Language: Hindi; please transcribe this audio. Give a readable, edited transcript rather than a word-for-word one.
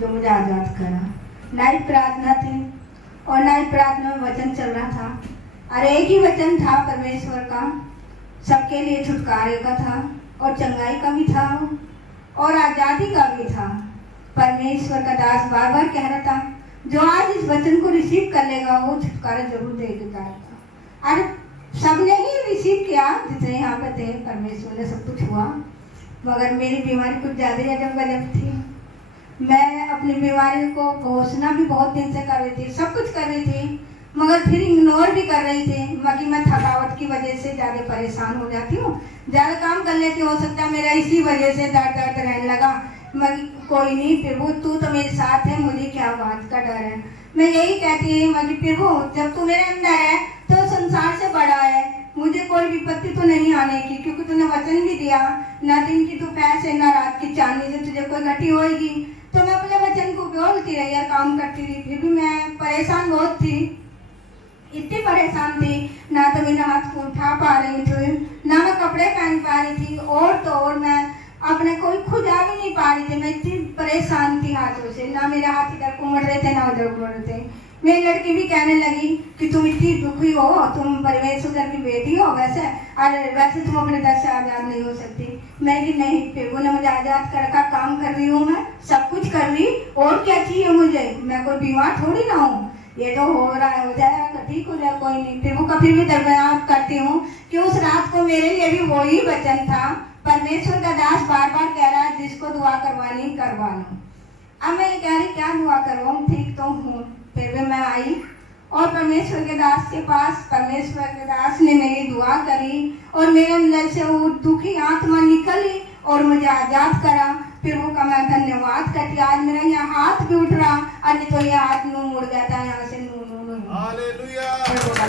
जो मुझे आज़ाद करा। नाइट प्रार्थना थी और नाइट प्रार्थना में वचन चल रहा था और एक ही वचन था परमेश्वर का, सबके लिए छुटकारे का था और चंगाई का भी था और आज़ादी का भी था। परमेश्वर का दास बार बार कह रहा था जो आज इस वचन को रिसीव कर लेगा वो छुटकारा जरूर देगा। और सबने ही रिसीव किया, जितने यहाँ पे थे, परमेश्वर ने सब कुछ हुआ। मगर मेरी बीमारी कुछ ज़्यादा गजब थी। मैं अपनी बीमारी को घोषणा भी बहुत दिन से कर रही थी, सब कुछ कर रही थी, मगर फिर इग्नोर भी कर रही थी। बाकी मैं थकावट की वजह से ज़्यादा परेशान हो जाती हूँ, ज़्यादा काम कर लेती, हो सकता है मेरा इसी वजह से दर्द रहने लगा। मगर कोई नहीं प्रभु, तू तो मेरे साथ है, मुझे क्या बात का डर है। मैं यही कहती हूँ मगर प्रभु जब तू मेरे अंदर है तो संसार से बड़ा है, मुझे कोई विपत्ति तो नहीं आने की, क्योंकि तूने वचन भी दिया ना दिन की दोपहर से ना रात की चांदनी से तुझे कोई घटी होगी। तो मैं अपने वचन को बोलती रही और काम करती रही। फिर भी मैं परेशान बहुत थी, इतनी परेशान थी, ना तो मेरे हाथ को उठा पा रही थी, ना मैं कपड़े पहन पा रही थी, और तो और मैं अपने कोई खुजा भी नहीं पा रही थी। मैं इतनी परेशान थी हाथों से, ना मेरे हाथ इधर घूम रहे थे ना उधर घूम रहे थे। मेरी लड़की भी कहने लगी कि तुम इतनी दुखी हो, तुम परमेश्वर की बेटी हो वैसे, और वैसे तुम अपने दर से आज़ाद नहीं हो सकती। मैं कि नहीं, प्रभु ने मुझे आज़ाद कर रखा, काम कर रही हूँ, मैं सब कुछ कर रही, और क्या चाहिए मुझे, मैं कोई बीमार थोड़ी ना हूँ। ये तो हो रहा है, हो जाएगा, ठीक हो जाए, कोई नहीं। प्रभु का फिर भी धन्यवाद करती हूँ कि उस रात को मेरे लिए भी वही वचन था। परमेश्वर का दास बार बार कह रहा है जिसको दुआ करवानी करवा लो। अब मैं ये कह रही क्या दुआ करवाऊँ, ठीक तो हूँ। फिर भी मैं आई और परमेश्वर के दास के पास, परमेश्वर के दास ने मेरी दुआ करी और मेरे अंदर से वो दुखी आत्मा निकली और मुझे आज़ाद करा। प्रभु का मैं धन्यवाद करती। आज मेरा यहाँ हाथ भी उठ रहा, आज तो ये हाथ मुड़ गया था यहाँ से। हालेलुया।